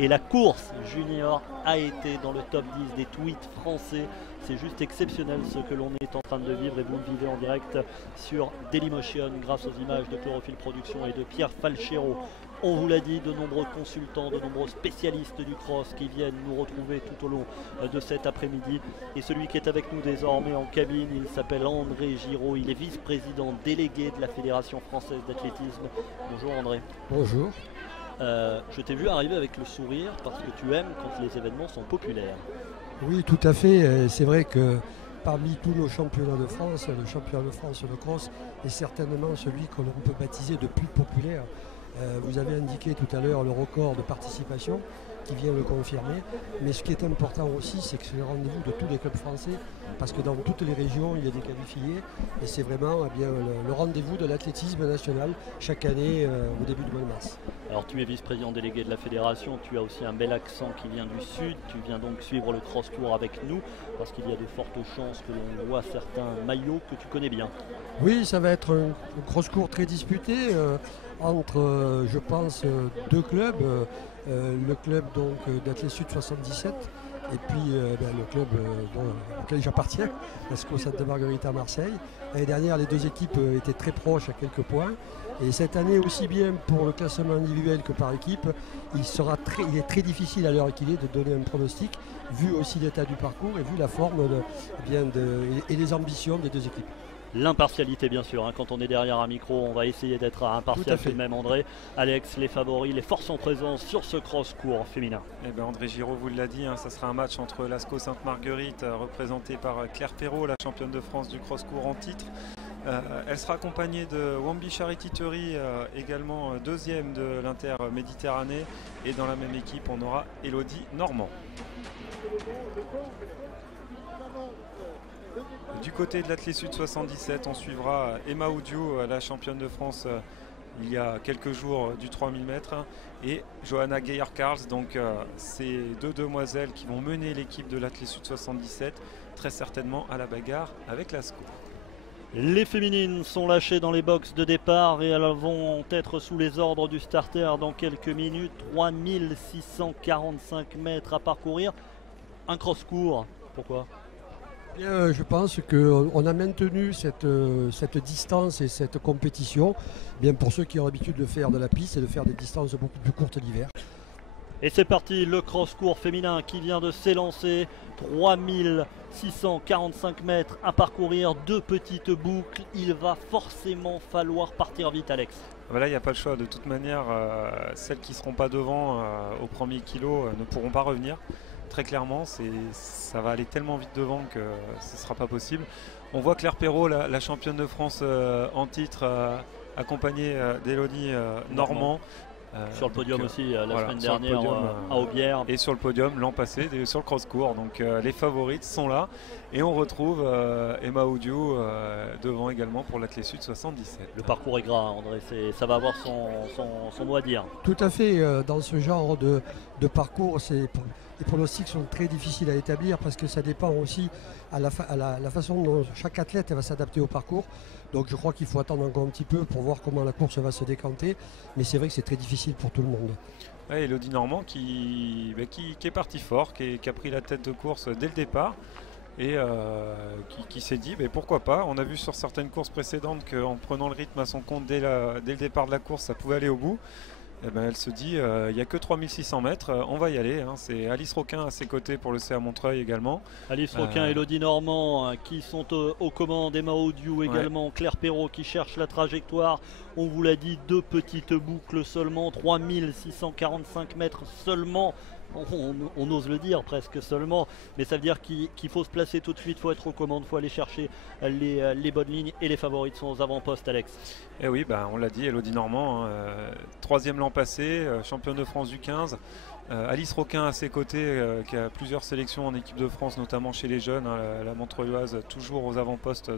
Et la course junior a été dans le top 10 des tweets français. C'est juste exceptionnel ce que l'on est en train de vivre et vous le vivez en direct sur Dailymotion grâce aux images de Chlorophylle Production et de Pierre Falchero. On vous l'a dit, de nombreux consultants, de nombreux spécialistes du cross qui viennent nous retrouver tout au long de cet après-midi. Et celui qui est avec nous désormais en cabine, il s'appelle André Giraud. Il est vice-président délégué de la Fédération française d'athlétisme. Bonjour André. Bonjour. Je t'ai vu arriver avec le sourire parce que tu aimes quand les événements sont populaires. Oui, tout à fait. C'est vrai que parmi tous nos championnats de France, le championnat de France de cross est certainement celui que l'on peut baptiser de plus populaire. Vous avez indiqué tout à l'heure le record de participation qui vient le confirmer. Mais ce qui est important aussi, c'est que c'est le rendez-vous de tous les clubs français parce que dans toutes les régions, il y a des qualifiés et c'est vraiment le rendez-vous de l'athlétisme national chaque année au début du mois de mars. Alors tu es vice-président délégué de la fédération, tu as aussi un bel accent qui vient du sud, tu viens donc suivre le cross-tour avec nous parce qu'il y a de fortes chances que l'on voit certains maillots que tu connais bien. Oui, ça va être un cross-court très disputé entre, je pense, deux clubs. Le club d'Athlé Sud 77 et puis le club auquel j'appartiens, l'ASCO Santa Margherita à Marseille. L'année dernière, les deux équipes étaient très proches à quelques points. Et cette année, aussi bien pour le classement individuel que par équipe, il est très difficile à l'heure qu'il est de donner un pronostic, vu aussi l'état du parcours et vu la forme et les ambitions des deux équipes. L'impartialité bien sûr, quand on est derrière un micro, on va essayer d'être impartial tout de même André. Alex, les favoris, les forces en présence sur ce cross-court féminin. Eh bien, André Giraud vous l'a dit, ça sera un match entre l'ASCO Sainte-Marguerite, représentée par Claire Perrault, la championne de France du cross-court en titre. Elle sera accompagnée de Wambi Charity-Thury, également deuxième de l'Inter-Méditerranée. Et dans la même équipe, on aura Elodie Normand. Du côté de l'Athlé Sud 77, on suivra Emma Oudiou, la championne de France il y a quelques jours du 3000 mètres, et Johanna Geyer-Karls. Donc ces deux demoiselles qui vont mener l'équipe de l'Athlé Sud 77, très certainement à la bagarre avec l'ASCO. Les féminines sont lâchées dans les boxes de départ et elles vont être sous les ordres du starter dans quelques minutes. 3645 mètres à parcourir. Un cross-court, pourquoi ? Bien, je pense qu'on a maintenu cette distance et cette compétition bien pour ceux qui ont l'habitude de faire de la piste et de faire des distances beaucoup plus courtes l'hiver. Et c'est parti, le cross-court féminin qui vient de s'élancer. 3645 mètres à parcourir, deux petites boucles. Il va forcément falloir partir vite, Alex. Là, il n'y a pas le choix. De toute manière, celles qui ne seront pas devant au premier kilo ne pourront pas revenir. Très clairement, ça va aller tellement vite devant que ce ne sera pas possible. On voit Claire Perrault, la championne de France en titre, accompagnée d'Elodie Normand. Sur le podium aussi la semaine dernière à Aubière. Et sur le podium l'an passé, sur le cross-court. Donc les favorites sont là. Et on retrouve Emma Oudiou devant également pour l'Athlé Sud 77. Le parcours est gras, André. Ça va avoir son mot à dire. Tout à fait. Dans ce genre de parcours, les pronostics sont très difficiles à établir parce que ça dépend aussi à la façon dont chaque athlète va s'adapter au parcours. Donc je crois qu'il faut attendre encore un petit peu pour voir comment la course va se décanter. Mais c'est vrai que c'est très difficile pour tout le monde. Ouais, Elodie Normand qui est parti fort, qui a pris la tête de course dès le départ. Et qui s'est dit pourquoi pas. On a vu sur certaines courses précédentes qu'en prenant le rythme à son compte dès le départ de la course, ça pouvait aller au bout. Elle se dit il n'y a que 3600 mètres, on va y aller. C'est Alice Roquin à ses côtés pour le CA Montreuil également. Alice Roquin, Elodie Normand qui sont aux commandes, Emma Oudiou également, Claire Perrault qui cherche la trajectoire. On vous l'a dit, deux petites boucles seulement, 3645 mètres seulement. On ose le dire presque seulement, mais ça veut dire qu'il faut se placer tout de suite, il faut être aux commandes, il faut aller chercher les bonnes lignes et les favorites sont aux avant-postes, Alex. Et oui, on l'a dit, Elodie Normand, troisième l'an passé, championne de France du 15. Alice Roquin à ses côtés, qui a plusieurs sélections en équipe de France, notamment chez les jeunes, la Montreuilloise toujours aux avant-postes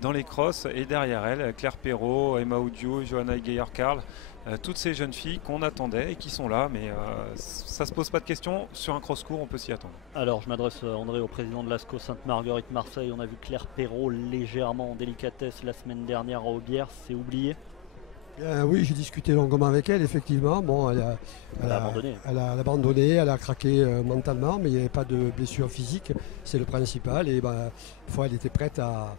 dans les crosses. Et derrière elle, Claire Perrault, Emma Oudiou, Johanna Geyer-Karls. Toutes ces jeunes filles qu'on attendait et qui sont là, mais ça ne se pose pas de questions. Sur un cross-court, on peut s'y attendre. Alors, je m'adresse, André, au président de l'ASCO Sainte-Marguerite Marseille. On a vu Claire Perrault légèrement en délicatesse la semaine dernière à Aubière. C'est oublié ? Oui, j'ai discuté longuement avec elle, effectivement. Bon, Elle a abandonné. elle a abandonné, elle a craqué mentalement, mais il n'y avait pas de blessure physique, c'est le principal. Et elle était prête à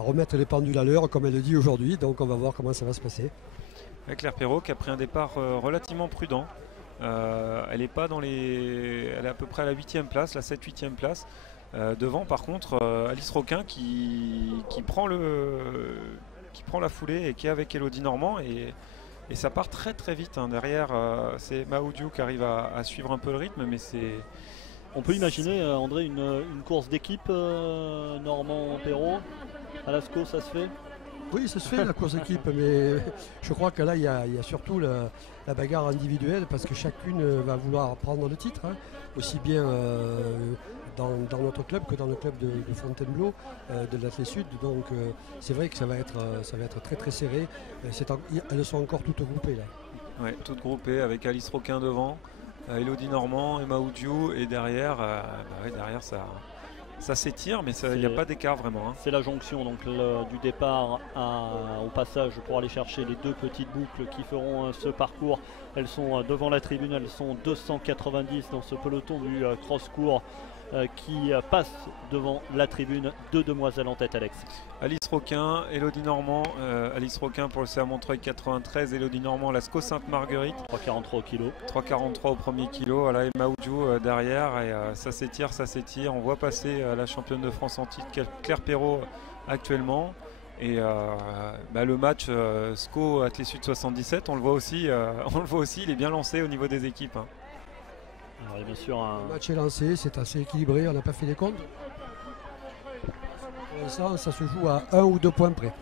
remettre les pendules à l'heure, comme elle le dit aujourd'hui. Donc on va voir comment ça va se passer. Claire Perrault qui a pris un départ relativement prudent. Elle est pas dans les. Elle est à peu près à la 8e place, la 7-8e place. Devant par contre Alice Roquin qui prend la foulée et qui est avec Elodie Normand et ça part très très vite. Derrière c'est Maoudiou qui arrive à suivre un peu le rythme, mais c'est. On peut imaginer, André, une course d'équipe Normand-Perrault à l'ASCO, ça se fait? Oui, ça se fait la course d'équipe, mais je crois que là, il y a surtout la bagarre individuelle parce que chacune va vouloir prendre le titre, hein, aussi bien dans notre club que dans le club de Fontainebleau, de l'Athlé Sud. Donc c'est vrai que ça va être très très serré. Elles sont encore toutes groupées là. Ouais, toutes groupées avec Alice Roquin devant, Elodie Normand, Emma Oudiou et derrière, derrière ça s'étire, mais il n'y a pas d'écart vraiment. C'est la jonction donc, du départ au passage pour aller chercher les deux petites boucles qui feront ce parcours. Elles sont devant la tribune, elles sont 290 dans ce peloton du cross-court qui passe devant la tribune. Deux demoiselles en tête, Alex. Alice Roquin, Elodie Normand. Alice Roquin pour le CA Montreuil 93, Elodie Normand, la SCO Sainte-Marguerite. 3,43 au kilo. 3,43 au premier kilo. Voilà, Emma Oudiou derrière et ça s'étire. On voit passer la championne de France en titre, Claire Perrault actuellement. Et le match SCO Athlé Sud 77, on le voit aussi, il est bien lancé au niveau des équipes. Hein. Alors, bien sûr, Le match est lancé, c'est assez équilibré, on n'a pas fait les comptes. Pour l'instant, ça se joue à 1 ou 2 points près.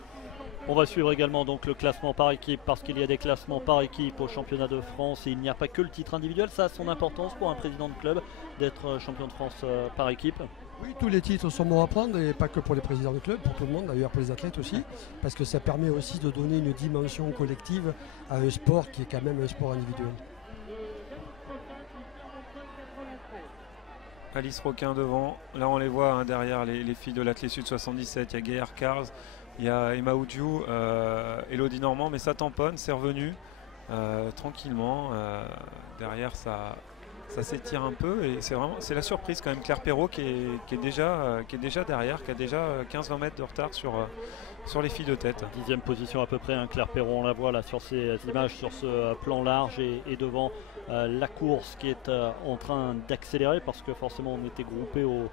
On va suivre également donc le classement par équipe parce qu'il y a des classements par équipe au championnat de France et il n'y a pas que le titre individuel. Ça a son importance pour un président de club d'être champion de France par équipe. Oui, tous les titres sont bons à prendre et pas que pour les présidents de club, pour tout le monde, d'ailleurs pour les athlètes aussi, parce que ça permet aussi de donner une dimension collective à un sport qui est quand même un sport individuel. Alice Roquin devant, là on les voit derrière les filles de l'Athlé Sud 77, il y a Gaillard Cars, il y a Emma Oudiou, Elodie Normand, mais ça tamponne, c'est revenu tranquillement, derrière ça s'étire un peu et c'est la surprise quand même. Claire Perrault qui est déjà derrière, qui a déjà 15-20 mètres de retard sur les filles de tête. 10e position à peu près, Claire Perrault, on la voit là sur ces images, sur ce plan large et devant la course qui est en train d'accélérer parce que forcément on était groupé au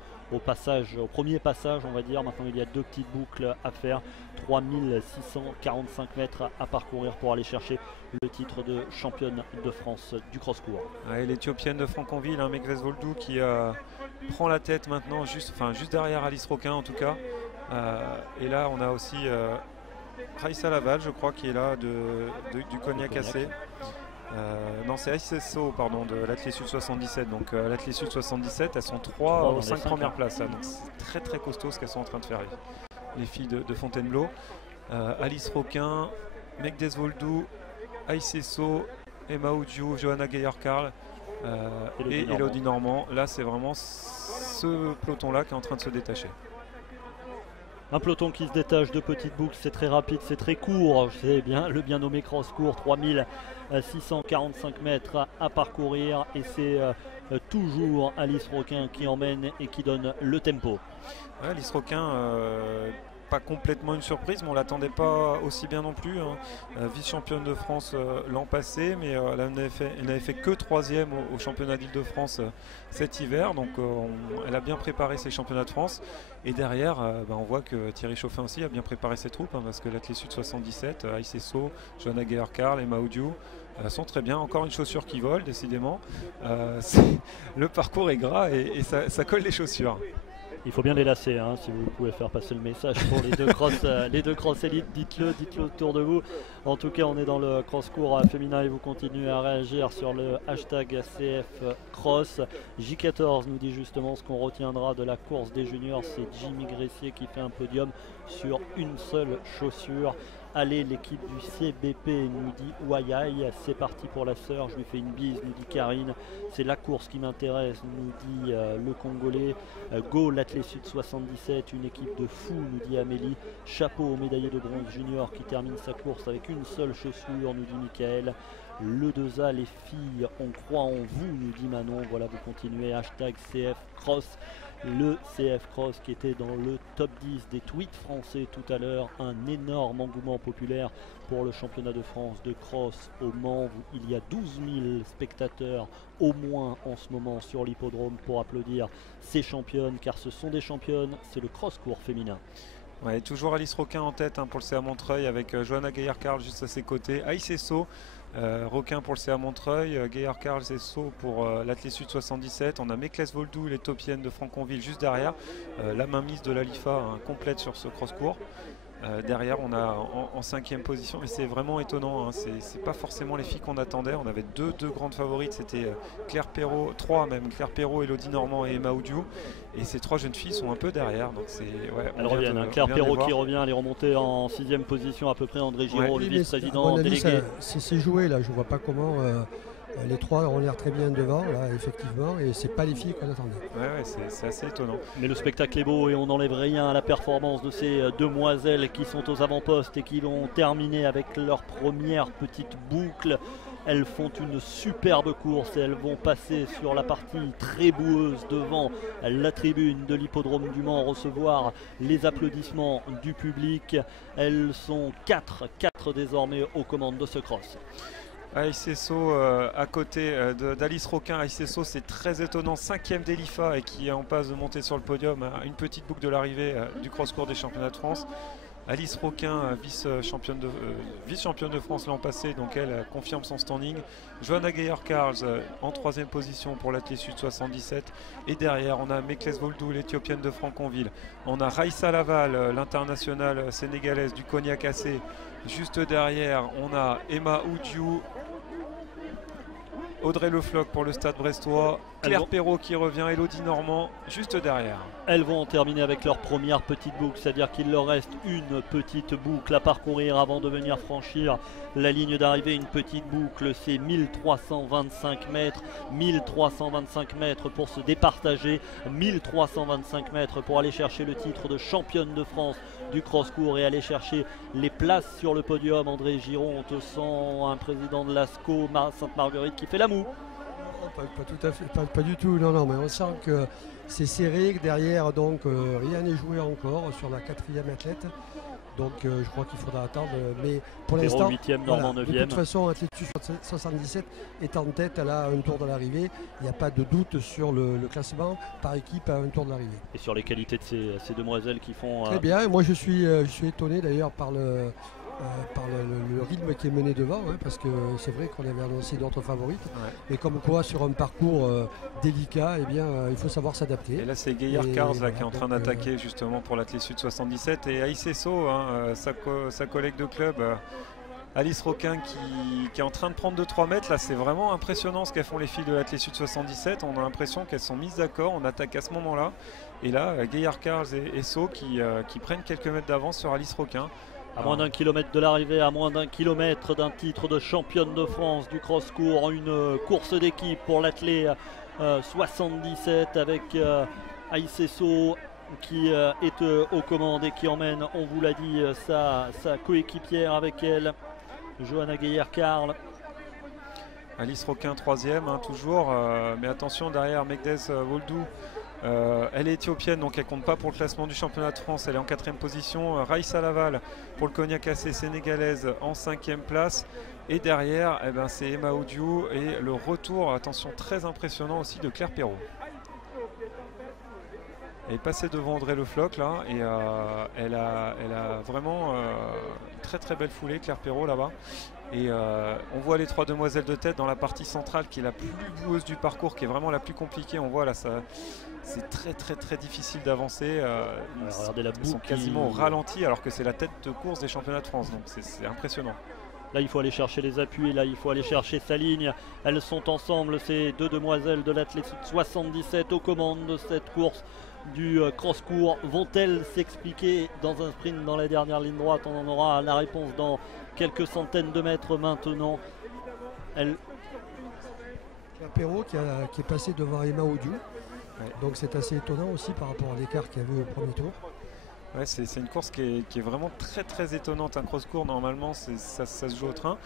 premier passage on va dire. Maintenant il y a deux petites boucles à faire, 3645 mètres à parcourir pour aller chercher le titre de championne de France du cross-court. L'Éthiopienne de Franconville, Mekves Voldou qui prend la tête maintenant juste derrière Alice Roquin en tout cas. Et là on a aussi Raissa Laval je crois qui est là du Cognac AC. Non, c'est ICSO de l'Athlé Sud 77. Donc l'Athlé Sud 77, elles sont 3 aux 5 premières places. Donc c'est très très costaud ce qu'elles sont en train de faire les filles de Fontainebleau. Alice Roquin, Mekves Voldou, ICSO, Emma Oudiou, Johanna Gaillard-Carl et Elodie Normand. Là c'est vraiment ce peloton là qui est en train de se détacher. Un peloton qui se détache de petites boucles, c'est très rapide, c'est très court, c'est bien le bien nommé cross court, 3645 mètres à parcourir et c'est toujours Alice Roquin qui emmène et qui donne le tempo. Ouais, Alice Roquin, pas complètement une surprise, mais on ne l'attendait pas aussi bien non plus. Vice-championne de France l'an passé, mais elle n'avait fait que 3e au championnat d'Île-de-France cet hiver. Donc elle a bien préparé ses championnats de France. Et derrière, on voit que Thierry Chauffin aussi a bien préparé ses troupes, parce que l'Athlé Sud 77, ICSO, Johanna Gaillard-Carl, Emma Oudiou sont très bien. Encore une chaussure qui vole, décidément. Le parcours est gras et ça colle les chaussures. Il faut bien les lasser, si vous pouvez faire passer le message pour les deux cross élites, dites-le autour de vous. En tout cas, on est dans le cross court féminin et vous continuez à réagir sur le hashtag CFCross. J14 nous dit justement ce qu'on retiendra de la course des juniors, c'est Jimmy Gressier qui fait un podium sur une seule chaussure. aller l'équipe du CBP, nous dit Ouayaï. C'est parti pour la sœur, je lui fais une bise, nous dit Karine. C'est la course qui m'intéresse, nous dit le Congolais. Go l'Athlé Sud 77, une équipe de fous, nous dit Amélie. Chapeau au médaillé de bronze junior qui termine sa course avec une seule chaussure, nous dit Michael. Le 2A, les filles, on croit en vous, nous dit Manon. Voilà, vous continuez, hashtag CF Cross. Le CF Cross qui était dans le top 10 des tweets français tout à l'heure. Un énorme engouement populaire pour le championnat de France de cross au Mans. Il y a 12 000 spectateurs au moins en ce moment sur l'hippodrome pour applaudir ces championnes, car ce sont des championnes, c'est le cross-court féminin. Ouais, toujours Alice Roquin en tête pour le CA Montreuil avec Johanna Gaillard-Carl juste à ses côtés. Aïs Esso, Roquin pour le CA Montreuil, Gaillard-Carl Esso pour l'Athlé Sud 77. On a Mekles Voldou, l'éthiopienne de Franconville juste derrière. La mainmise de l'Alifa complète sur ce cross-court. Derrière on a en 5e position, mais c'est vraiment étonnant, c'est pas forcément les filles qu'on attendait. On avait deux grandes favorites, c'était Claire Perrault, trois même, Claire Perrault, Elodie Normand et Emma Oudiou, et ces 3 jeunes filles sont un peu derrière, donc c'est elles reviennent, Claire Perrault qui revient, elle est remontée en 6e position à peu près. André Giraud, le vice-président délégué. C'est joué là, je vois pas comment les 3 ont l'air très bien devant là, effectivement, et c'est pas les filles qu'on attendait. Ouais, c'est assez étonnant. Mais le spectacle est beau et on n'enlève rien à la performance de ces demoiselles qui sont aux avant-postes et qui vont terminer avec leur première petite boucle. Elles font une superbe course et elles vont passer sur la partie très boueuse devant la tribune de l'hippodrome du Mans, recevoir les applaudissements du public. Elles sont 4 désormais aux commandes de ce cross. Aïs Esso à côté d'Alice Roquin. Aïs Esso, c'est très étonnant, 5e d'Elifa et qui est en passe de monter sur le podium, une petite boucle de l'arrivée du cross-court des championnats de France. Alice Roquin, vice-championne de France l'an passé, donc elle confirme son standing. Johanna Gaillard-Carl en 3e position pour l'Athlé Sud 77. Et derrière, on a Mekles Voldou, l'éthiopienne de Franconville. On a Raissa Laval, l'internationale sénégalaise du Cognac AC. Juste derrière, on a Emma Oudiou, Audrey Le Floch pour le Stade Brestois, Claire Perrault qui revient, Elodie Normand juste derrière. Elles vont terminer avec leur première petite boucle, c'est-à-dire qu'il leur reste une petite boucle à parcourir avant de venir franchir la ligne d'arrivée. Une petite boucle, c'est 1325 mètres, 1325 mètres pour se départager, 1325 mètres pour aller chercher le titre de championne de France du cross-court et aller chercher les places sur le podium. André Giron, on te sent un président de l'ASCO Sainte-Marguerite qui fait la moue. Pas tout à fait, pas du tout, non, mais on sent que c'est serré, que derrière, donc rien n'est joué encore sur la 4e athlète. Donc je crois qu'il faudra attendre, mais pour l'instant, 8e, Normand 9e. De toute façon, Athlète 77 est en tête, elle a un tour de l'arrivée. Il n'y a pas de doute sur le classement par équipe à un tour de l'arrivée. Et sur les qualités de ces demoiselles qui font... Très bien, moi je suis étonné d'ailleurs par le rythme qui est mené devant, parce que c'est vrai qu'on avait annoncé d'autres favorites, mais comme quoi sur un parcours délicat, eh bien, il faut savoir s'adapter. Et là c'est Gaillard-Carl qui est en train d'attaquer justement pour l'Athlé Sud 77, et Aïs Esso, sa collègue de club, Alice Roquin qui est en train de prendre 2-3 mètres. Là c'est vraiment impressionnant ce qu'elles font les filles de l'Athlé Sud 77. On a l'impression qu'elles sont mises d'accord, on attaque à ce moment là, et là Gaillard-Carl et Esso qui prennent quelques mètres d'avance sur Alice Roquin. À moins d'1 kilomètre de l'arrivée, à moins d'1 kilomètre d'un titre de championne de France du cross-court, une course d'équipe pour l'Athlé 77 avec Aïs Esso qui est aux commandes et qui emmène, on vous l'a dit, sa coéquipière avec elle, Johanna Gaillard-Carl. Alice Roquin 3e, toujours, mais attention derrière Mekles Voldou. Elle est éthiopienne, donc elle compte pas pour le classement du championnat de France. Elle est en 4e position. Raissa Laval pour le Cognac AC sénégalaise en 5e place. Et derrière, c'est Emma Oudiou et le retour, attention, très impressionnant aussi de Claire Perrault. Elle est passée devant Audrey Le Floch là, et elle a vraiment très très belle foulée, Claire Perrault là-bas. Et on voit les 3 demoiselles de tête dans la partie centrale qui est la plus boueuse du parcours, qui est vraiment la plus compliquée. On voit là, c'est très difficile d'avancer. Regardez la boucle, ils sont quasiment au ralenti alors que c'est la tête de course des championnats de France, donc c'est impressionnant. Là, il faut aller chercher les appuis, là, il faut aller chercher sa ligne. Elles sont ensemble, ces deux demoiselles de l'Athlétique 77 aux commandes de cette course du cross-court. Vont-elles s'expliquer dans un sprint dans la dernière ligne droite? On en aura la réponse dans quelques centaines de mètres maintenant. Claire-Perrault qui est passé devant Emma Audiou. Ouais. Donc c'est assez étonnant aussi par rapport à l'écart qu'il y avait au premier tour. Ouais, c'est une course qui est vraiment très étonnante. Un cross-court, normalement, ça se joue au train.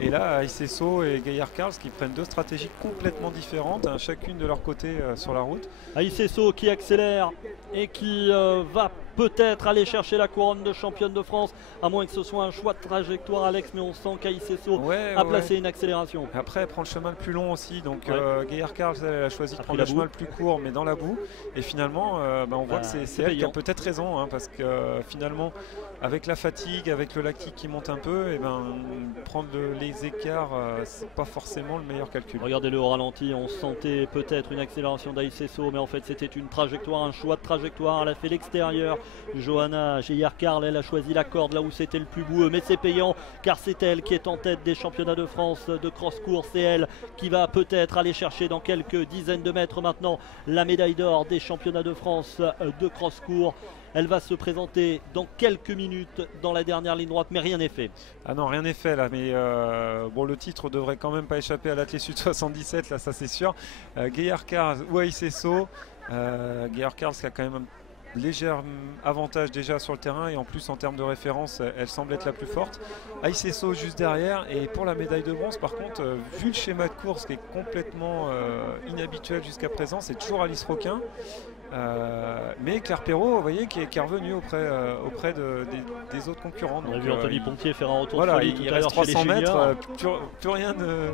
Et là, Aisesso et Gaillard Carls qui prennent deux stratégies complètement différentes, hein, chacune de leur côté sur la route. Aisesso qui accélère et qui va peut-être aller chercher la couronne de championne de France, à moins que ce soit un choix de trajectoire, Alex, mais on sent qu'Aisesso a placé une accélération. Après, elle prend le chemin le plus long aussi, donc Gaillard Carls, elle a choisi de prendre le chemin le plus court, mais dans la boue. Et finalement, on voit que c'est elle qui a peut-être raison, hein, parce que finalement, avec la fatigue, avec le lactique qui monte un peu, et prendre les écarts, c'est pas forcément le meilleur calcul. Regardez-le au ralenti, on sentait peut-être une accélération d'Aisesso, mais en fait c'était une trajectoire, un choix de trajectoire. Elle a fait l'extérieur. Johanna Geyer-Carl, elle a choisi la corde là où c'était le plus boueux, mais c'est payant car c'est elle qui est en tête des championnats de France de cross-court. C'est elle qui va peut-être aller chercher dans quelques dizaines de mètres maintenant la médaille d'or des championnats de France de cross-court. Elle va se présenter dans quelques minutes dans la dernière ligne droite, mais rien n'est fait. Ah non, rien n'est fait là, mais le titre devrait quand même pas échapper à l'Athlé Sud 77, là, ça c'est sûr. Geyer-Carl ou Aisesso. Geyer-Carl qui a quand même un léger avantage déjà sur le terrain, et en plus en termes de référence, elle semble être la plus forte. Aisesso juste derrière, et pour la médaille de bronze, par contre, vu le schéma de course qui est complètement inhabituel jusqu'à présent, c'est toujours Alice Roquin. Mais Claire-Perrault, vous voyez, qui est revenue auprès des autres concurrents. On a vu Anthony Pontier faire un retour de folie tout à l'heure chez les 300 juniors. mètres, plus rien ne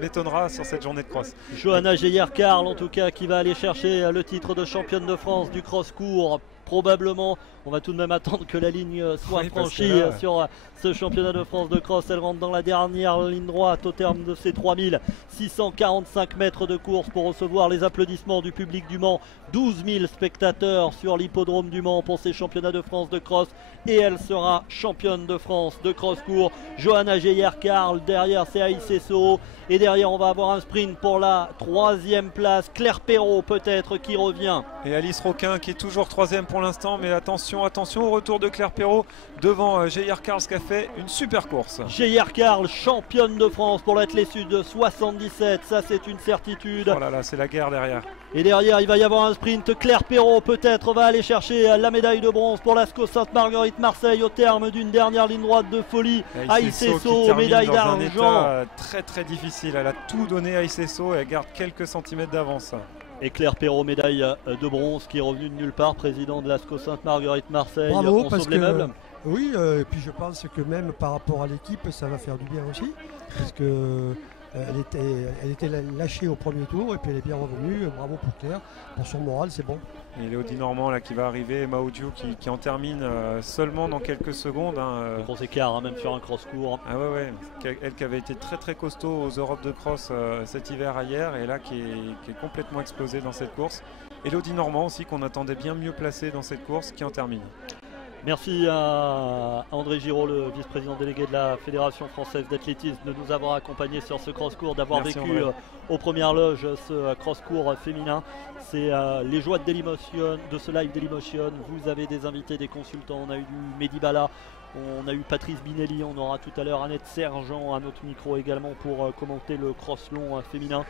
m'étonnera sur cette journée de cross. Johanna Geyer-Carl, en tout cas, qui va aller chercher le titre de championne de France du cross-court. Probablement, on va tout de même attendre que la ligne soit franchie sur ce championnat de France de cross. Elle rentre dans la dernière ligne droite au terme de ces 3645 mètres de course pour recevoir les applaudissements du public du Mans. 12 000 spectateurs sur l'hippodrome du Mans pour ces championnats de France de cross, et elle sera championne de France de cross-court. Johanna Geyer-Carl, derrière c'est Aisesso, et derrière on va avoir un sprint pour la 3e place. Claire-Perrault peut-être qui revient. Et Alice Roquin qui est toujours 3e pour l'instant, mais attention au retour de Claire-Perrault devant Geyer-Carl qui a fait une super course. Geyer-Carl, championne de France pour l'Athlé Sud 77, ça c'est une certitude. Oh là là, c'est la guerre derrière. Et derrière il va y avoir un sprint. Claire-Perrault peut-être va aller chercher la médaille de bronze pour l'ASCO Sainte-Marguerite Marseille au terme d'une dernière ligne droite de folie. Aisesso, médaille d'argent. Très difficile, elle a tout donné à Aisesso et elle garde quelques centimètres d'avance. Et Claire-Perrault, médaille de bronze, qui est revenue de nulle part, président de l'ASCO Sainte-Marguerite Marseille. Bravo, on parce sauve les meubles. Oui, et puis je pense que même par rapport à l'équipe, ça va faire du bien aussi, parce que elle était lâchée au premier tour, et puis elle est bien revenue. Bravo pour Claire, pour son moral, c'est bon. Et Léodie Normand là qui va arriver, Emma Audiou qui en termine seulement dans quelques secondes. Gros écart, même sur un cross-court. Ah ouais, elle qui avait été très costaud aux Europes de cross cet hiver hier, et là qui est complètement explosée dans cette course. Et Léodie Normand aussi, qu'on attendait bien mieux placé dans cette course, qui en termine. Merci à André Giraud, le vice-président délégué de la Fédération française d'athlétisme, de nous avoir accompagnés sur ce cross-court, d'avoir vécu aux premières loges ce cross-court féminin. C'est les joies de ce live Dailymotion. Vous avez des invités, des consultants. On a eu du Mehdi Bala, on a eu Patrice Binelli, on aura tout à l'heure Annette Sergent à notre micro également pour commenter le cross long féminin.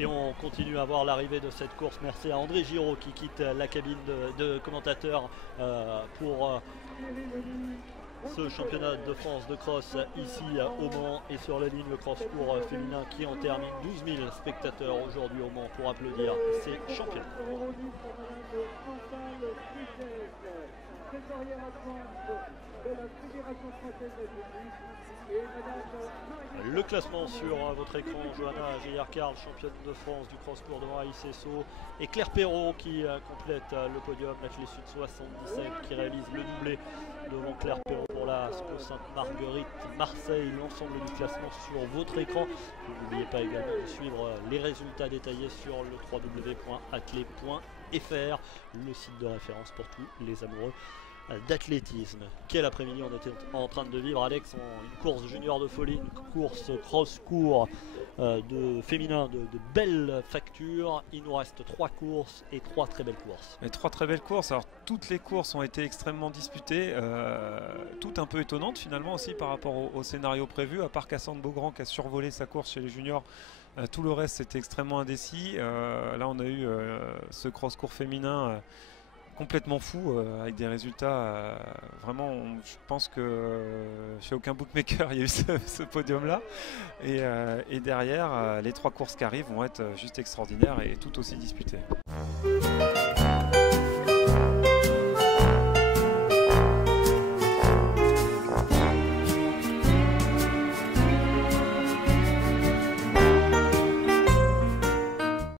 Et on continue à voir l'arrivée de cette course. Merci à André Giraud qui quitte la cabine de commentateur pour ce championnat de France de cross ici au Mans, et sur la ligne le cross-court féminin qui en termine. 12 000 spectateurs aujourd'hui au Mans pour applaudir ces champions. Le classement sur votre écran: Johanna Geyer-Carl, championne de France du cross-court devant Aisesso, et Claire-Perrault qui complète le podium, l'Athlé Sud 77, qui réalise le doublé devant Claire-Perrault pour la ASCO Sainte-Marguerite Marseille. L'ensemble du classement sur votre écran. N'oubliez pas également de suivre les résultats détaillés sur le www.athlé.fr, le site de référence pour tous les amoureux d'athlétisme. Quel après-midi on était en train de vivre, Alex. Une course junior de folie, une course cross-court de féminin de belle facture. Il nous reste 3 courses et 3 très belles courses. Et 3 très belles courses. Alors toutes les courses ont été extrêmement disputées, toutes un peu étonnantes finalement aussi par rapport au scénario prévu, à part Cassandre Beaugrand qui a survolé sa course chez les juniors. Tout le reste c'était extrêmement indécis. Là on a eu ce cross-court féminin complètement fou, avec des résultats vraiment, je pense que chez aucun bookmaker il y a eu ce podium là, et derrière les 3 courses qui arrivent vont être juste extraordinaires et tout aussi disputées.